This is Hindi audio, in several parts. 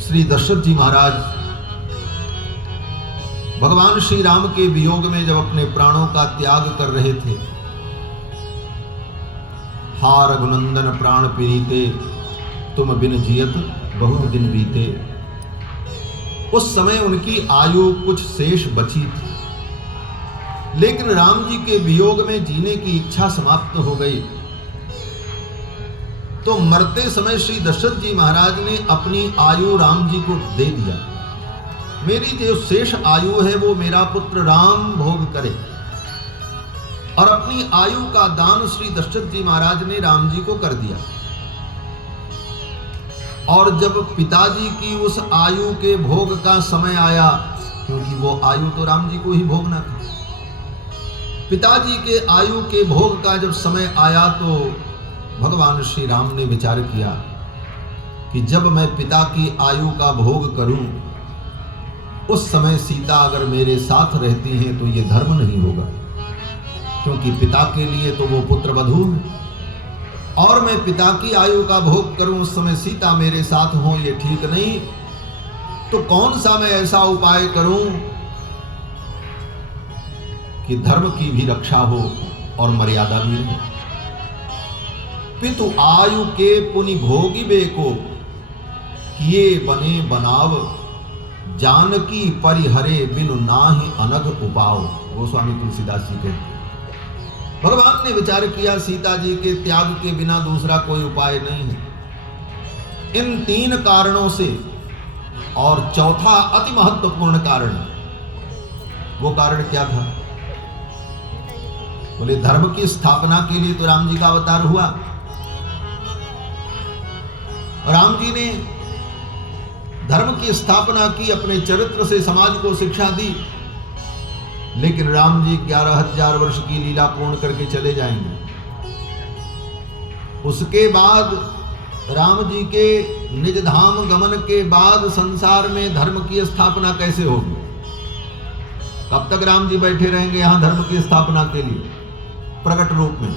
श्री दशरथ जी महाराज भगवान श्री राम के वियोग में जब अपने प्राणों का त्याग कर रहे थे, हा रघुनंदन प्राण प्रीते तुम बिन जियत बहुत दिन बीते। उस समय उनकी आयु कुछ शेष बची थी, लेकिन राम जी के वियोग में जीने की इच्छा समाप्त हो गई। तो मरते समय श्री दशरथ जी महाराज ने अपनी आयु राम जी को दे दिया। मेरी जो शेष आयु है वो मेरा पुत्र राम भोग करे। और अपनी आयु का दान श्री दशरथ जी महाराज ने राम जी को कर दिया। और जब पिताजी की उस आयु के भोग का समय आया, क्योंकि वो आयु तो राम जी को ही भोगना था, पिताजी के आयु के भोग का जब समय आया तो भगवान श्री राम ने विचार किया कि जब मैं पिता की आयु का भोग करूं, उस समय सीता अगर मेरे साथ रहती हैं तो ये धर्म नहीं होगा, क्योंकि पिता के लिए तो वो पुत्र वधू है। और मैं पिता की आयु का भोग करूं, उस समय सीता मेरे साथ हो, ये ठीक नहीं। तो कौन सा मैं ऐसा उपाय करूं कि धर्म की भी रक्षा हो और मर्यादा भी हो। पितु आयु के पुनि भोगी बेको, किए बने बनाव, जानकी परिहरे बिनु नाहि अनघ उपाव। गोस्वामी तुलसीदास जी कहते हैं, भगवान ने विचार किया सीता जी के त्याग के बिना दूसरा कोई उपाय नहीं है। इन 3 कारणों से, और चौथा अति महत्वपूर्ण कारण, वो कारण क्या था? बोले धर्म की स्थापना के लिए तो राम जी का अवतार हुआ। राम जी ने धर्म की स्थापना की, अपने चरित्र से समाज को शिक्षा दी, लेकिन राम जी 11,000 वर्ष की लीला पूर्ण करके चले जाएंगे। उसके बाद राम जी के निज धाम गमन के बाद संसार में धर्म की स्थापना कैसे होगी? कब तक राम जी बैठे रहेंगे यहां धर्म की स्थापना के लिए प्रकट रूप में?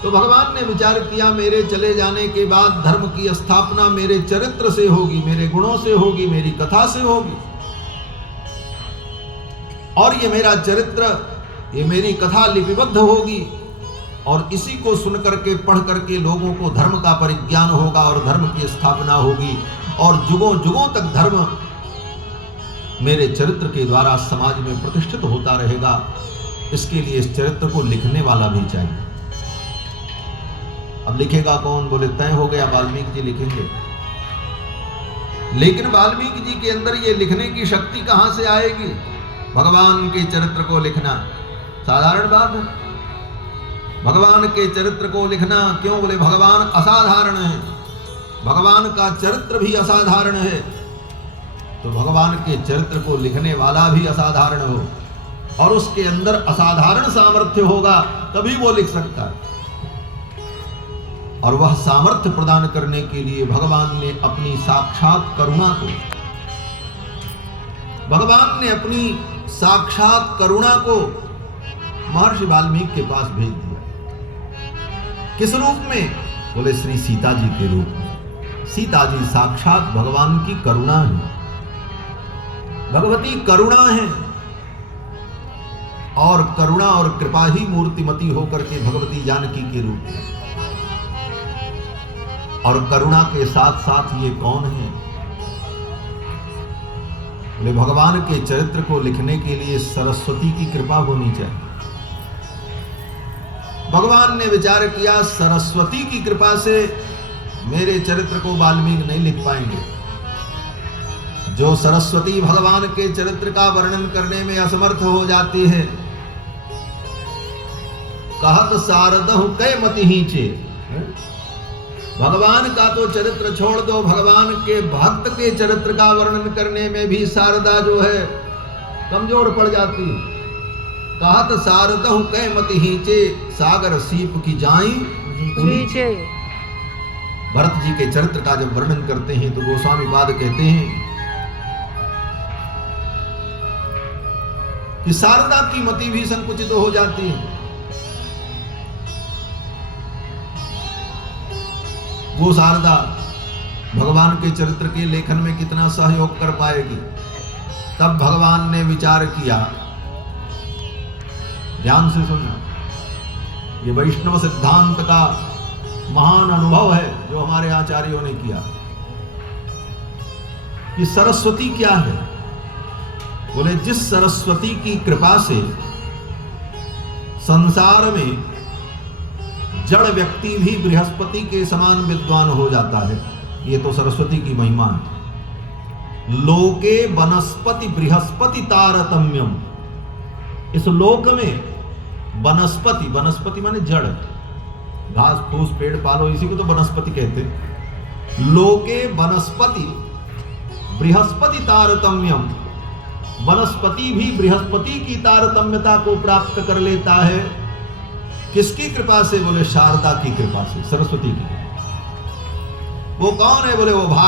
तो भगवान ने विचार किया, मेरे चले जाने के बाद धर्म की स्थापना मेरे चरित्र से होगी, मेरे गुणों से होगी, मेरी कथा से होगी। और ये मेरा चरित्र, ये मेरी कथा लिपिबद्ध होगी, और इसी को सुन करके पढ़ करके लोगों को धर्म का परिज्ञान होगा और धर्म की स्थापना होगी, और जुगों जुगों तक धर्म मेरे चरित्र के द्वारा समाज में प्रतिष्ठित होता रहेगा। इसके लिए इस चरित्र को लिखने वाला भी चाहिए। अब लिखेगा कौन? बोले तय हो गया, वाल्मीकि जी लिखेंगे। लेकिन वाल्मीकि जी के अंदर ये लिखने की शक्ति कहां से आएगी? भगवान के चरित्र को लिखना साधारण बात है। भगवान के चरित्र को लिखना क्यों? बोले भगवान असाधारण है, भगवान का चरित्र भी असाधारण है। तो भगवान के चरित्र को लिखने वाला भी असाधारण हो, और उसके अंदर असाधारण सामर्थ्य होगा, तभी वो लिख सकता है। और वह सामर्थ्य प्रदान करने के लिए भगवान ने अपनी साक्षात करुणा को, भगवान ने अपनी साक्षात करुणा को महर्षि वाल्मीकि के पास भेज दिया। किस रूप में? बोले श्री सीता जी के रूप में। सीता जी साक्षात भगवान की करुणा है, भगवती करुणा है, और करुणा और कृपा ही मूर्तिमती होकर के भगवती जानकी के रूप में। और करुणा के साथ साथ ये कौन है? बोले भगवान के चरित्र को लिखने के लिए सरस्वती की कृपा होनी चाहिए। भगवान ने विचार किया, सरस्वती की कृपा से मेरे चरित्र को वाल्मीकि नहीं लिख पाएंगे। जो सरस्वती भगवान के चरित्र का वर्णन करने में असमर्थ हो जाती है, कहत शारदहु कै मति हीचे। भगवान का तो चरित्र छोड़ दो, भगवान के भक्त के चरित्र का वर्णन करने में भी शारदा जो है कमजोर पड़ जाती। कहत शारदहु कै मति हीचे, सागर सीप की जाई नीचे। भरत जी के चरित्र का जब वर्णन करते हैं तो गोस्वामी पाद कहते हैं कि शारदा की मति भी संकुचित हो जाती है। वो शारदा भगवान के चरित्र के लेखन में कितना सहयोग कर पाएगी। तब भगवान ने विचार किया, ध्यान से सुनना, ये वैष्णव सिद्धांत का महान अनुभव है जो हमारे आचार्यों ने किया कि सरस्वती क्या है। बोले जिस सरस्वती की कृपा से संसार में जड़ व्यक्ति भी बृहस्पति के समान विद्वान हो जाता है, ये तो सरस्वती की महिमा है। लोके वनस्पति बृहस्पति तारतम्यम, इस लोक में वनस्पति, वनस्पति माने जड़, घास फूस पेड़ पालो, इसी को तो वनस्पति कहते हैं। लोके वनस्पति बृहस्पति तारतम्यम, वनस्पति भी बृहस्पति की तारतम्यता को प्राप्त कर लेता है। किसकी कृपा से? बोले शारदा की कृपा से, सरस्वती की। वो कौन है? बोले वो भारत